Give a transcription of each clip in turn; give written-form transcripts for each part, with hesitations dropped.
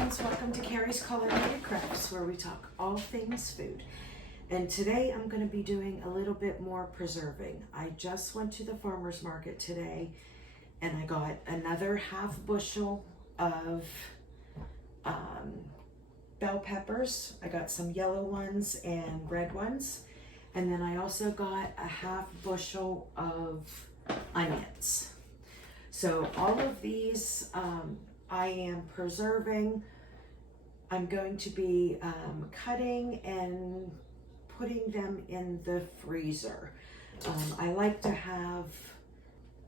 friends, welcome to Carrie's Culinary Crafts, where we talk all things food. And today I'm going to be doing a little bit more preserving. I just went to the farmer's market today and I got another half bushel of bell peppers. I got some yellow ones and red ones. And then I also got a half bushel of onions. So all of these I am preserving. I'm going to be cutting and putting them in the freezer. I like to have,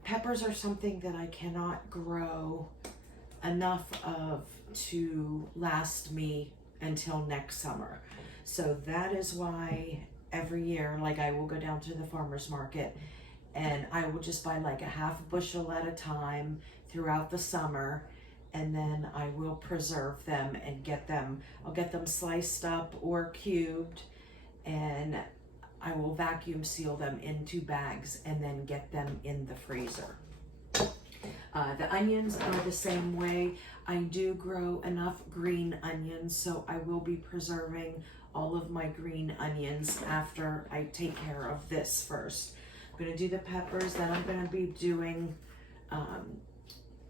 peppers are something that I cannot grow enough of to last me until next summer. So that is why every year, like, I will go down to the farmer's market and I will just buy like a half bushel at a time throughout the summer, and then I will preserve them and I'll get them sliced up or cubed, and I will vacuum seal them into bags and then get them in the freezer. The onions are the same way. I do grow enough green onions, so I will be preserving all of my green onions after I take care of this first. I'm gonna do the peppers, then I'm gonna be doing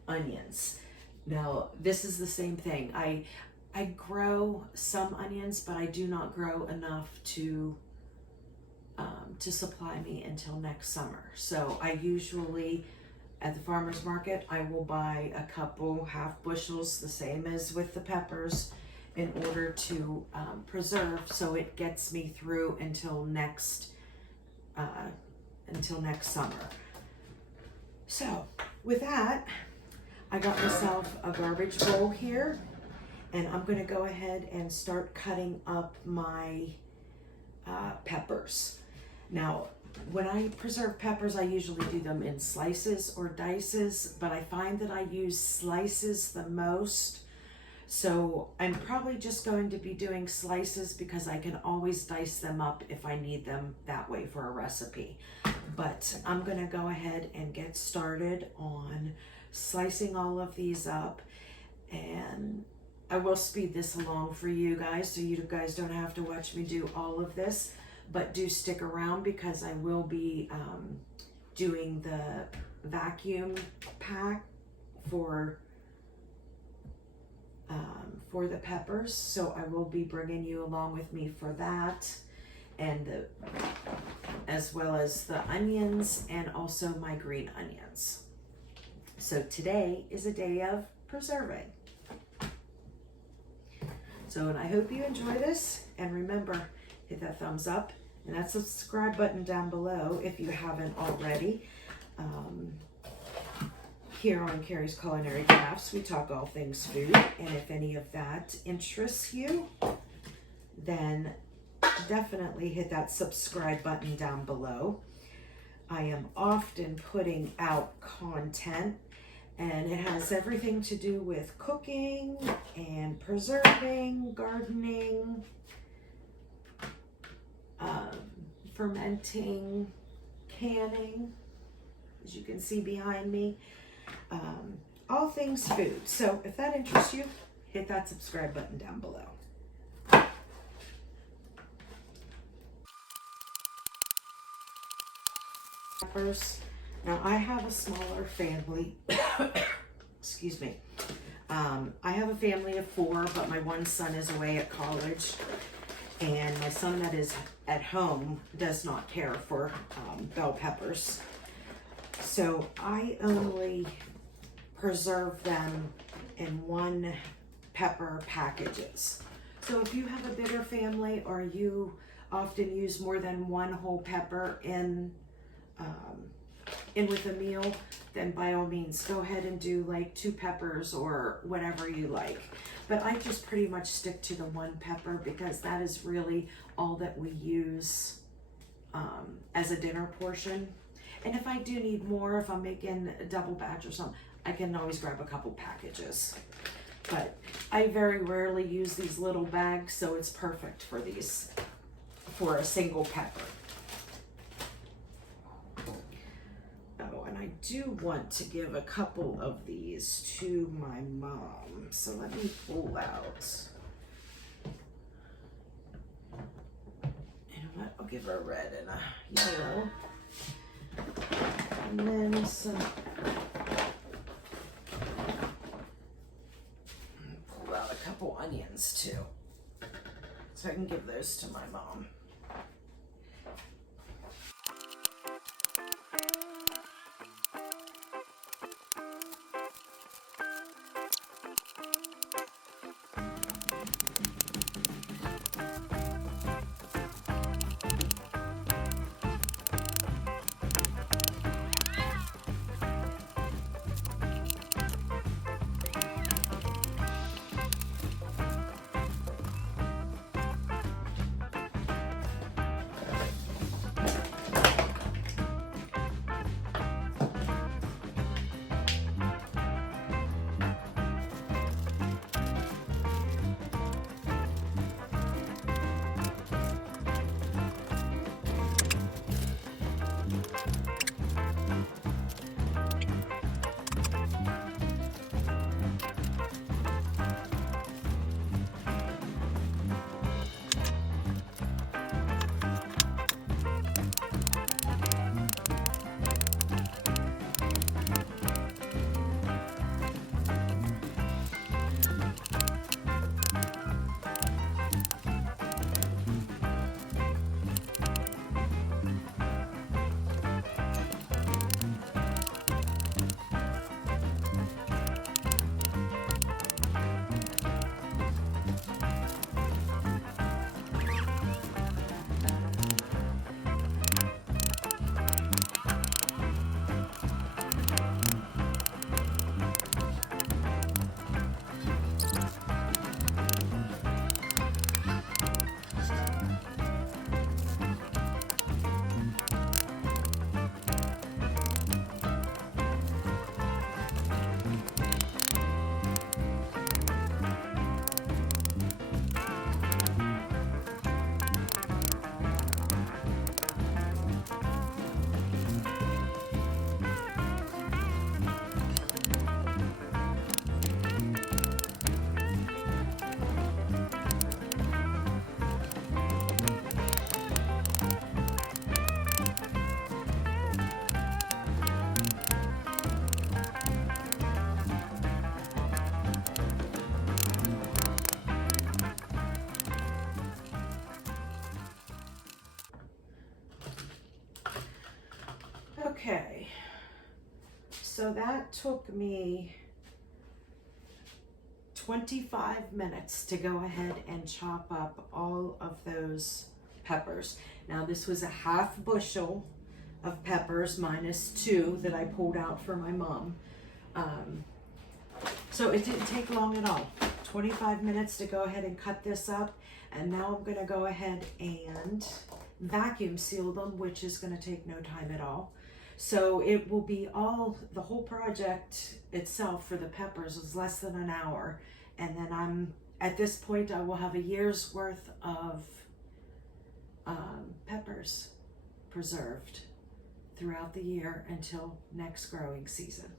onions. Now, this is the same thing. I grow some onions, but I do not grow enough to supply me until next summer. So I usually, at the farmer's market, I will buy a couple half bushels, the same as with the peppers, in order to preserve, so it gets me through until next summer. So with that, I got myself a garbage bowl here, and I'm gonna go ahead and start cutting up my peppers. Now, when I preserve peppers, I usually do them in slices or dices, but I find that I use slices the most. So I'm probably just going to be doing slices because I can always dice them up if I need them that way for a recipe. But I'm gonna go ahead and get started on slicing all of these up, and I will speed this along for you guys so you guys don't have to watch me do all of this, but do stick around because I will be doing the vacuum pack for the peppers, so I will be bringing you along with me for that, and as well as the onions and also my green onions. So today is a day of preserving. So, and I hope you enjoy this, and remember, hit that thumbs up and that subscribe button down below if you haven't already. Here on Carrie's Culinary Crafts, we talk all things food, and if any of that interests you, then definitely hit that subscribe button down below. I am often putting out content, and it has everything to do with cooking and preserving, gardening, fermenting, canning, as you can see behind me. All things food. So if that interests you, hit that subscribe button down below. Peppers. Now I have a smaller family. Excuse me. I have a family of 4, but my one son is away at college, and my son that is at home does not care for bell peppers. So I only preserve them in 1 pepper packages. So if you have a bigger family, or you often use more than 1 whole pepper in with a meal, then by all means go ahead and do like 2 peppers or whatever you like. But I just pretty much stick to the 1 pepper because that is really all that we use as a dinner portion. And if I do need more, if I'm making a double batch or something, I can always grab a couple packages. But I very rarely use these little bags, so it's perfect for a single pepper. Oh, and I do want to give a couple of these to my mom. So let me pull out. You know what? I'll give her a red and a yellow. And then some. Pull out a couple onions too. So I can give those to my mom. Okay, so that took me 25 minutes to go ahead and chop up all of those peppers. Now this was a half bushel of peppers minus 2 that I pulled out for my mom. So it didn't take long at all. 25 minutes to go ahead and cut this up. And now I'm gonna go ahead and vacuum seal them, which is gonna take no time at all. So it will be the whole project itself for the peppers is less than an hour. And then at this point, I will have a year's worth of peppers preserved throughout the year until next growing season.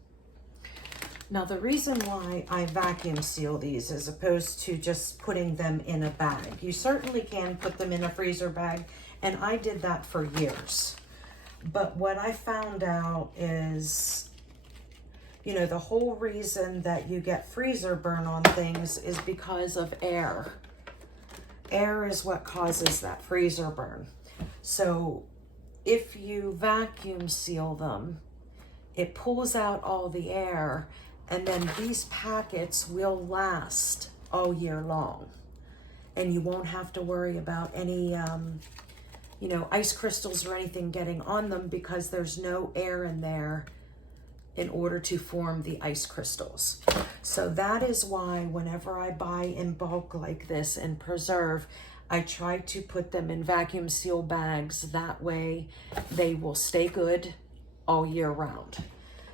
Now the reason why I vacuum seal these as opposed to just putting them in a bag, you certainly can put them in a freezer bag, and I did that for years. But what I found out is, you know, the whole reason that you get freezer burn on things is because of air. Air is what causes that freezer burn. So if you vacuum seal them, it pulls out all the air, and then these packets will last all year long. And you won't have to worry about any you know, ice crystals or anything getting on them because there's no air in there in order to form the ice crystals. So that is why whenever I buy in bulk like this and preserve, I try to put them in vacuum seal bags. That way they will stay good all year round.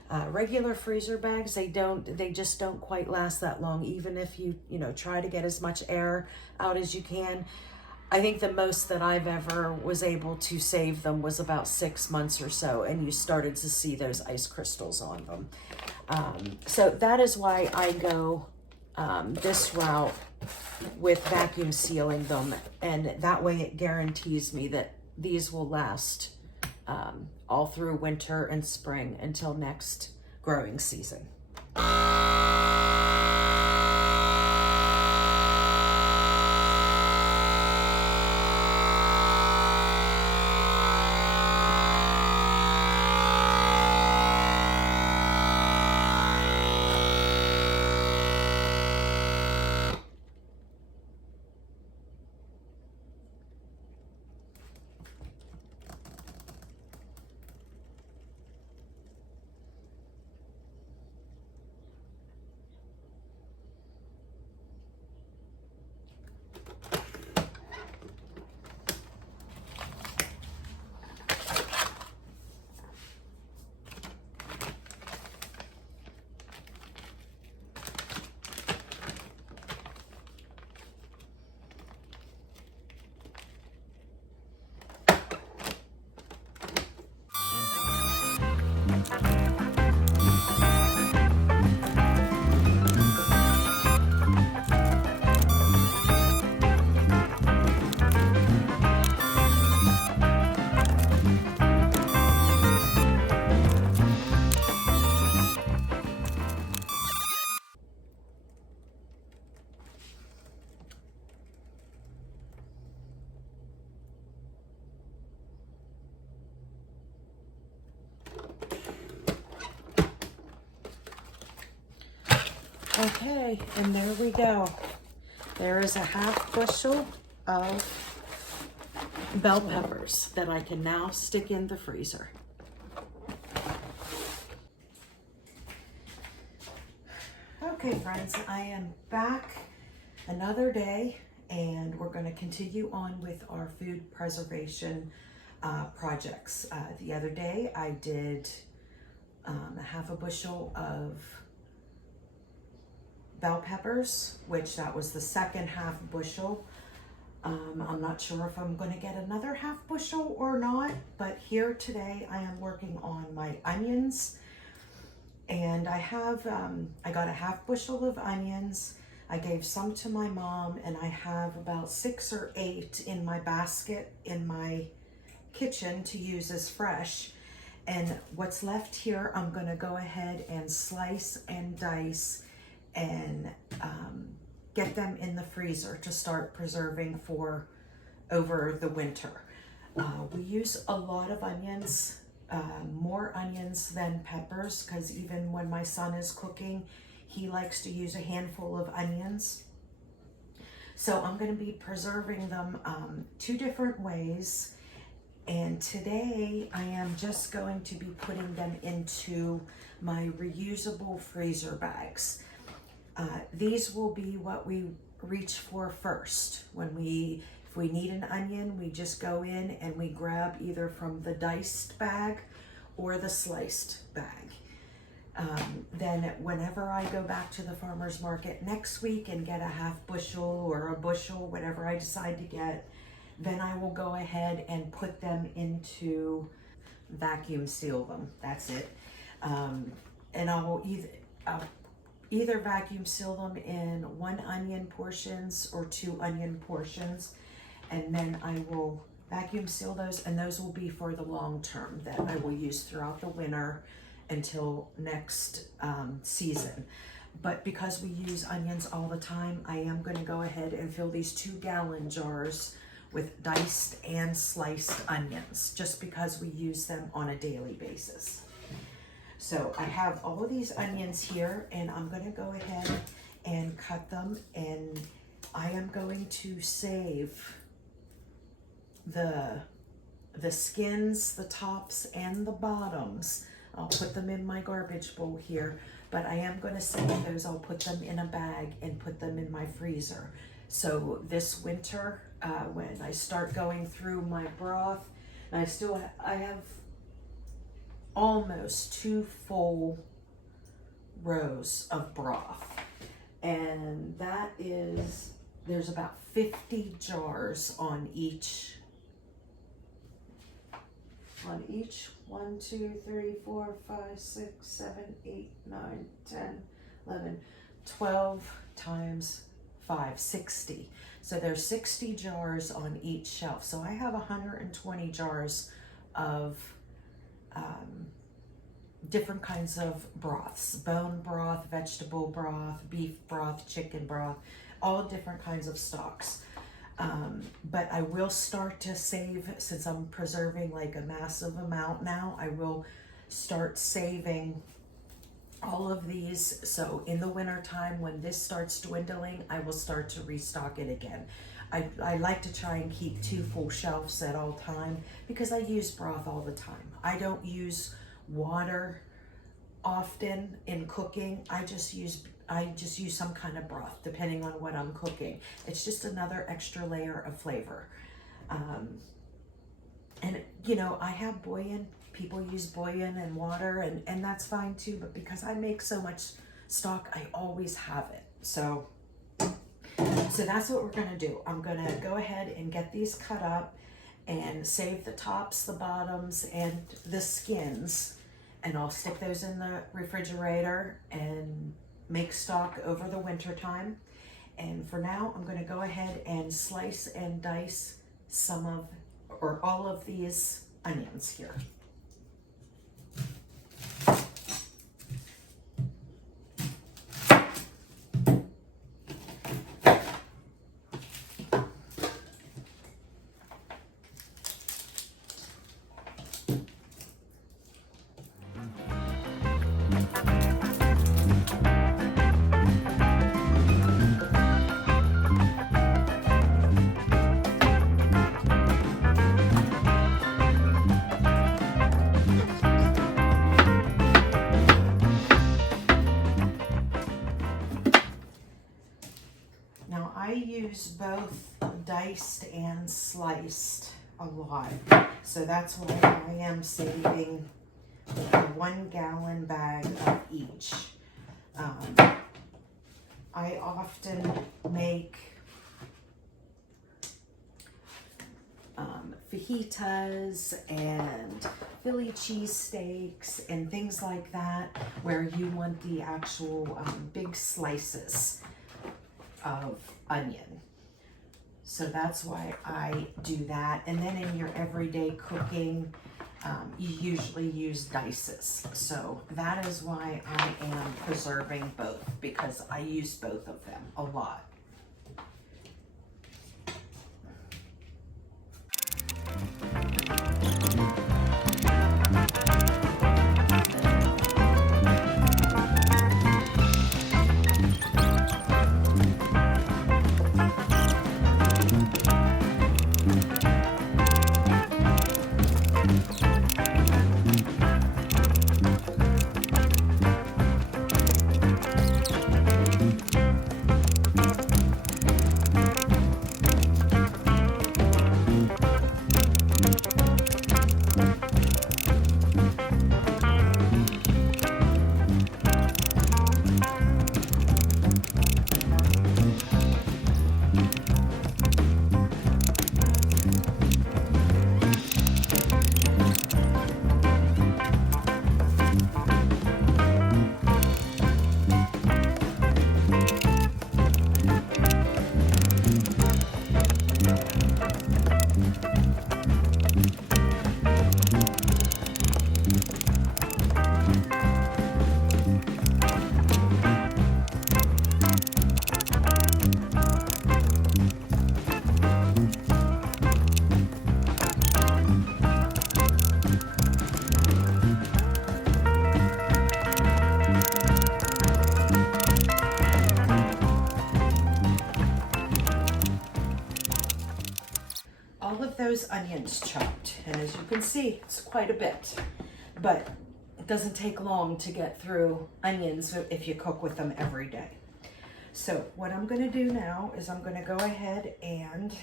Regular freezer bags, they just don't quite last that long, even if you try to get as much air out as you can. I think the most that I've ever was able to save them was about 6 months or so, and you started to see those ice crystals on them. So that is why I go this route with vacuum sealing them, and that way it guarantees me that these will last all through winter and spring until next growing season. Okay, and there we go. There is a half bushel of bell peppers that I can now stick in the freezer. Okay, friends, I am back another day, and we're going to continue on with our food preservation projects. The other day I did a half a bushel of bell peppers, which that was the second half bushel. I'm not sure if I'm going to get another half bushel or not, but here today I am working on my onions, and I got a half bushel of onions. I gave some to my mom, and I have about 6 or 8 in my basket in my kitchen to use as fresh. And what's left here, I'm going to go ahead and slice and dice and get them in the freezer to start preserving for over the winter. We use a lot of onions, more onions than peppers, because even when my son is cooking, he likes to use a handful of onions. So I'm going to be preserving them 2 different ways. And today I am just going to be putting them into my reusable freezer bags. These will be what we reach for first. If we need an onion, we just go in and we grab either from the diced bag or the sliced bag. Then whenever I go back to the farmer's market next week and get a half bushel or a bushel, whatever I decide to get, then I will go ahead and put them into vacuum seal them. That's it. And I will either vacuum seal them in 1 onion portions or 2 onion portions, and then I will vacuum seal those, and those will be for the long term that I will use throughout the winter until next season. But because we use onions all the time, I am going to go ahead and fill these 2-gallon jars with diced and sliced onions, just because we use them on a daily basis. So I have all of these onions here, and I'm going to go ahead and cut them, and I am going to save the skins, the tops, and the bottoms. I'll put them in my garbage bowl here, but I am going to save those. I'll put them in a bag and put them in my freezer. So this winter, when I start going through my broth, and I have almost 2 full rows of broth, and that is there's about 50 jars on each. 1, 2, 3, 4, 5, 6, 7, 8, 9, 10, 11, 12 times 5, 60. So there's 60 jars on each shelf. So I have 120 jars of different kinds of broths: bone broth, vegetable broth, beef broth, chicken broth, all different kinds of stocks. But I will start to save, since I'm preserving like a massive amount now, I will start saving all of these. So in the winter time, when this starts dwindling, I will start to restock it again. I like to try and keep 2 full shelves at all time because I use broth all the time. I don't use water often in cooking. I just use some kind of broth depending on what I'm cooking. It's just another extra layer of flavor. And you know, I have bouillon. People use bouillon and water, and that's fine too, but because I make so much stock, I always have it. So that's what we're gonna do. I'm gonna go ahead and get these cut up and save the tops, the bottoms, and the skins, and I'll stick those in the refrigerator and make stock over the winter time. And for now, I'm gonna go ahead and slice and dice all of these onions here. I use both diced and sliced a lot, so that's why I am saving a 1 gallon bag of each. I often make fajitas and Philly cheesesteaks and things like that, where you want the actual big slices of onion. So that's why I do that. And then in your everyday cooking, you usually use dices. So that is why I am preserving both, because I use both of them a lot. Those onions chopped, and as you can see, it's quite a bit, but it doesn't take long to get through onions if you cook with them every day. So what I'm going to do now is I'm going to go ahead and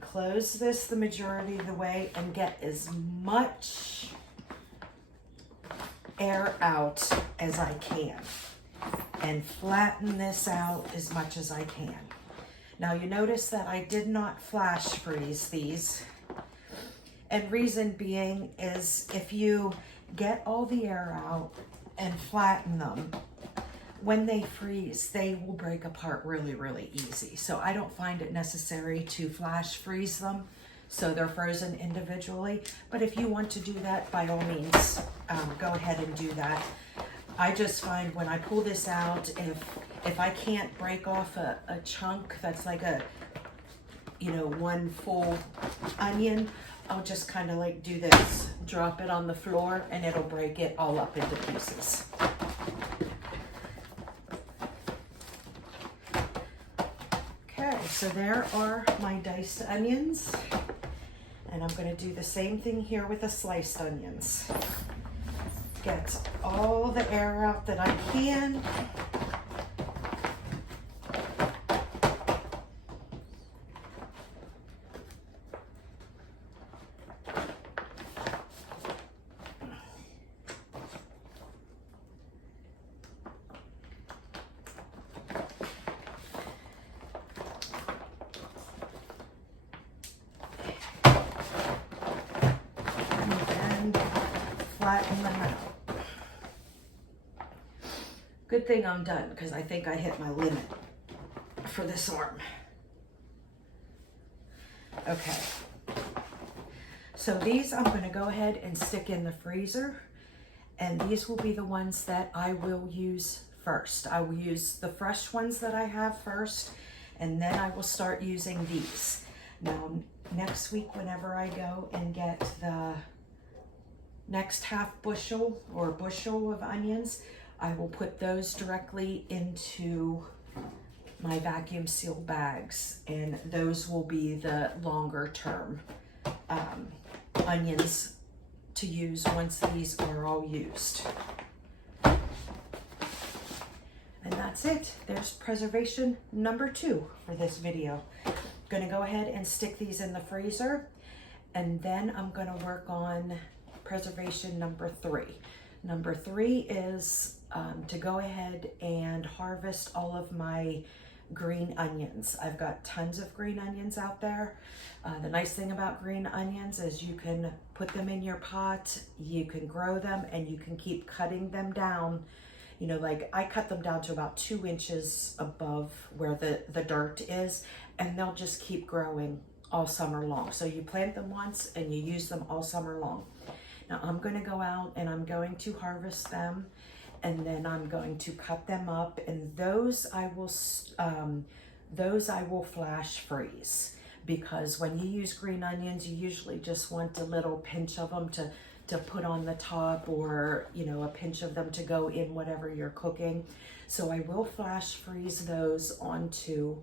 close this the majority of the way and get as much air out as I can and flatten this out as much as I can. Now you notice that I did not flash freeze these. And reason being is if you get all the air out and flatten them, when they freeze, they will break apart really, really easy. So I don't find it necessary to flash freeze them so they're frozen individually. But if you want to do that, by all means, go ahead and do that. I just find when I pull this out, if I can't break off a chunk that's like a, you know, one full onion, I'll just kind of like do this, drop it on the floor, and it'll break it all up into pieces. Okay, so there are my diced onions, and I'm going to do the same thing here with the sliced onions. Get all the air out that I can. Flatten them out. Good thing I'm done because I think I hit my limit for this arm. Okay. So these I'm going to go ahead and stick in the freezer, and these will be the ones that I will use first. I will use the fresh ones that I have first, and then I will start using these. Now next week, whenever I go and get the next half bushel or bushel of onions, I will put those directly into my vacuum sealed bags, and those will be the longer term onions to use once these are all used. And that's it. There's preservation number 2 for this video. I'm gonna go ahead and stick these in the freezer, and then I'm gonna work on preservation number 3. Number 3 is to go ahead and harvest all of my green onions. I've got tons of green onions out there. The nice thing about green onions is you can put them in your pot, you can grow them, and you can keep cutting them down. You know, like I cut them down to about 2 inches above where the dirt is, and they'll just keep growing all summer long. So you plant them once and you use them all summer long. Now I'm going to go out and I'm going to harvest them, and then I'm going to cut them up, and those I will flash freeze, because when you use green onions, you usually just want a little pinch of them to put on the top, or you know, a pinch of them to go in whatever you're cooking. So I will flash freeze those onto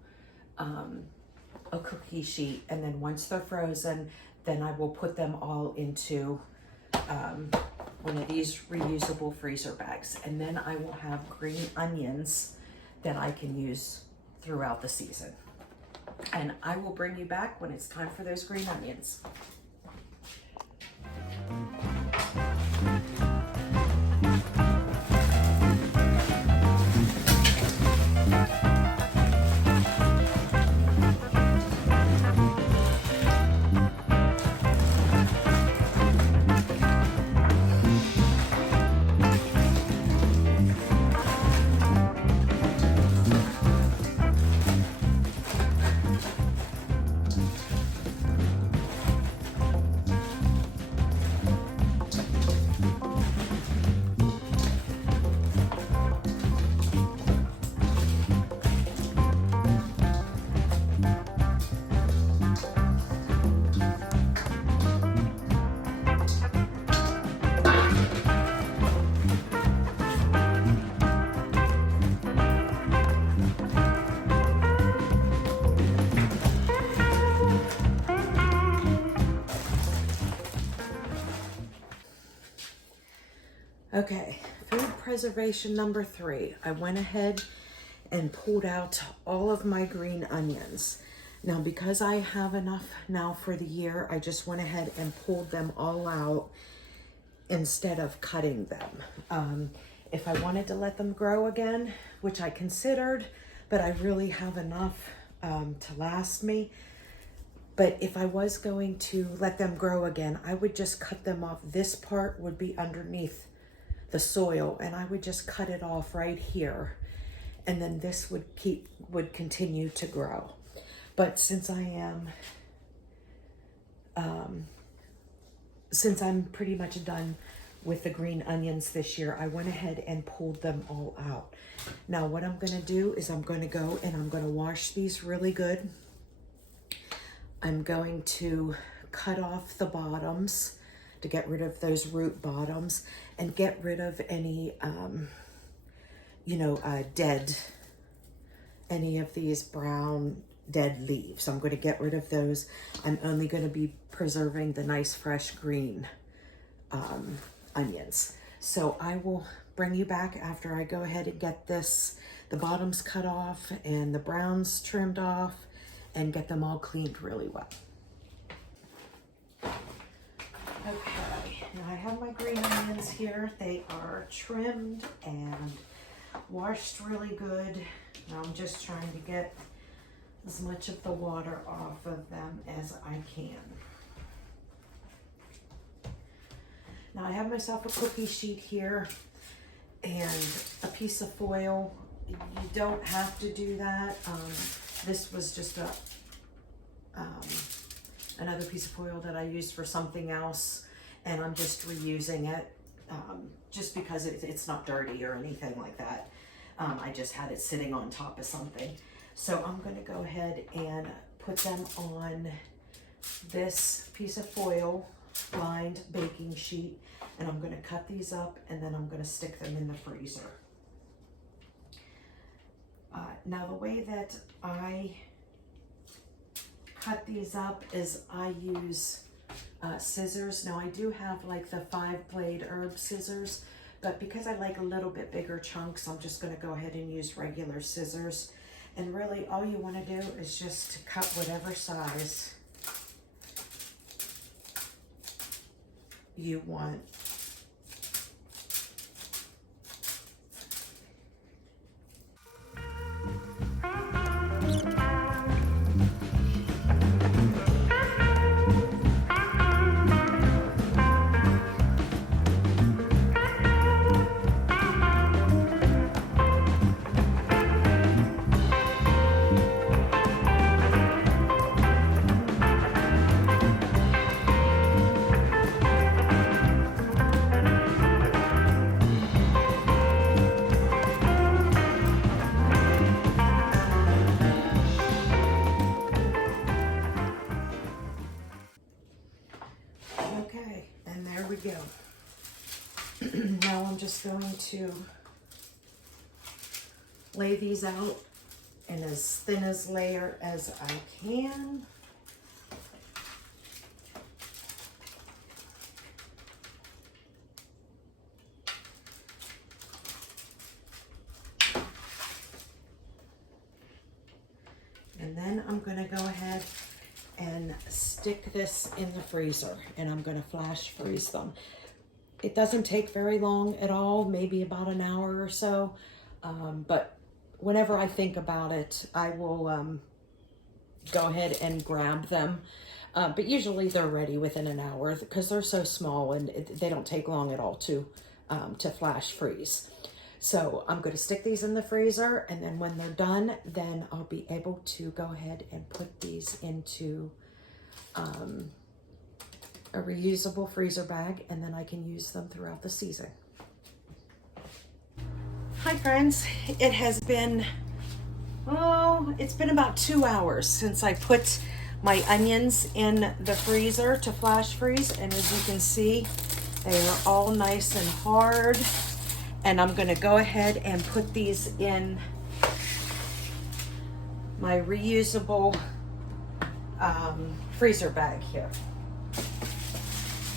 a cookie sheet, and then once they're frozen, then I will put them all into one of these reusable freezer bags, and then I will have green onions that I can use throughout the season. And I will bring you back when it's time for those green onions. Okay, food preservation number 3. I went ahead and pulled out all of my green onions. Now, because I have enough now for the year, I just went ahead and pulled them all out instead of cutting them. If I wanted to let them grow again, which I considered, but I really have enough to last me. But if I was going to let them grow again, I would just cut them off. This part would be underneath the soil, and I would just cut it off right here. And then this would continue to grow. But since I'm pretty much done with the green onions this year, I went ahead and pulled them all out. Now what I'm gonna do is I'm gonna go and I'm gonna wash these really good. I'm going to cut off the bottoms to get rid of those root bottoms and get rid of any, any of these brown dead leaves. I'm going to get rid of those. I'm only going to be preserving the nice fresh green onions. So I will bring you back after I go ahead and get the bottoms cut off and the browns trimmed off and get them all cleaned really well. Okay, now I have my green onions here. They are trimmed and washed really good. Now I'm just trying to get as much of the water off of them as I can. Now I have myself a cookie sheet here and a piece of foil. You don't have to do that. This was just another piece of foil that I used for something else, and I'm just reusing it just because it's not dirty or anything like that. I just had it sitting on top of something. So I'm going to go ahead and put them on this piece of foil lined baking sheet, and I'm going to cut these up and then I'm going to stick them in the freezer. Now the way that I cut these up is I use scissors. Now I do have like the 5-blade herb scissors, but because I like a little bit bigger chunks, I'm just going to go ahead and use regular scissors. And really all you want to do is just cut whatever size you want. Okay, and there we go. Now I'm just going to lay these out in as thin as layer as I can. And then I'm going to go ahead and stick this in the freezer, and I'm going to flash freeze them. It doesn't take very long at all, maybe about an hour or so, but whenever I think about it, I will go ahead and grab them. But usually they're ready within an hour because they're so small and they don't take long at all to flash freeze. So I'm going to stick these in the freezer, and then when they're done, then I'll be able to go ahead and put these into a reusable freezer bag, and then I can use them throughout the season. Hi friends, it has been, it's been about 2 hours since I put my onions in the freezer to flash freeze, and as you can see, they are all nice and hard. And I'm going to go ahead and put these in my reusable freezer bag here.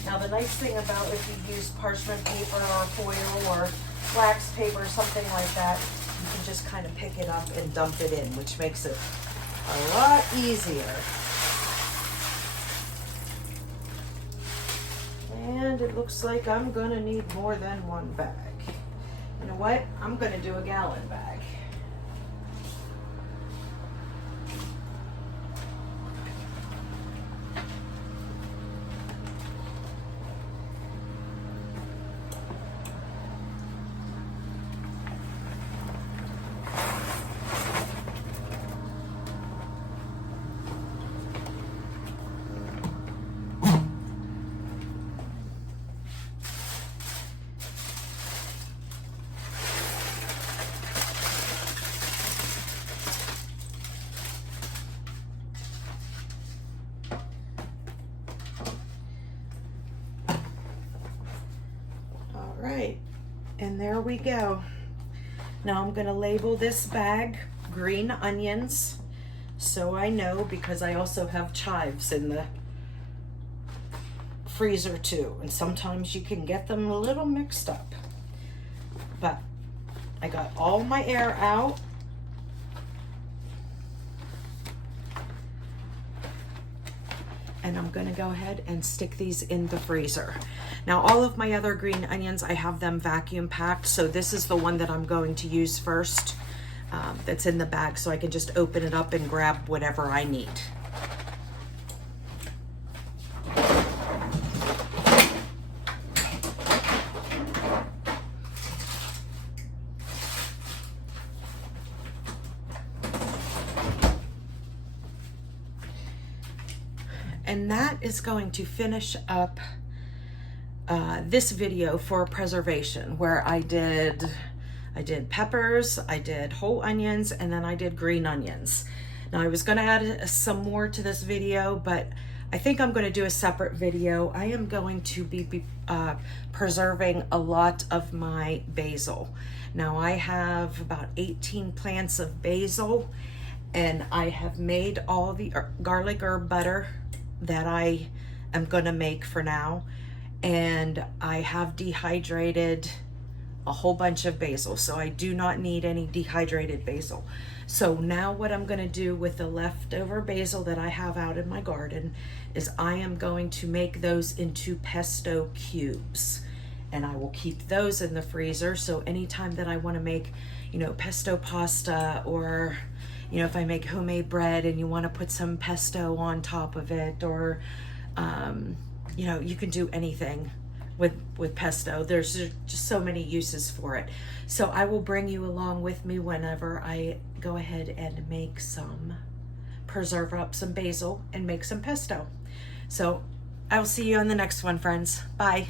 Now the nice thing about if you use parchment paper or foil or wax paper or something like that, you can just kind of pick it up and dump it in, which makes it a lot easier. And it looks like I'm going to need more than one bag. You know what? I'm going to do a gallon bag. And there we go. Now I'm gonna label this bag green onions, so I know, because I also have chives in the freezer too, and sometimes you can get them a little mixed up. But I got all my air out. And I'm gonna go ahead and stick these in the freezer. Now, all of my other green onions, I have them vacuum packed, so this is the one that I'm going to use first, that's in the bag, so I can just open it up and grab whatever I need. And that is going to finish up this video for preservation, where I did peppers, I did whole onions, and then I did green onions. Now I was going to add some more to this video, but I think I'm going to do a separate video. I am going to be preserving a lot of my basil. Now I have about 18 plants of basil, and I have made all the garlic herb butter that I am gonna make for now, and I have dehydrated a whole bunch of basil, so I do not need any dehydrated basil. So now what I'm gonna do with the leftover basil that I have out in my garden is I am going to make those into pesto cubes, and I will keep those in the freezer, so anytime that I want to make, you know, pesto pasta, or you know, if I make homemade bread and you want to put some pesto on top of it, or you know, you can do anything with pesto. There's just so many uses for it. So I will bring you along with me whenever I go ahead and make preserve up some basil and make some pesto. So I will see you on the next one, friends. Bye.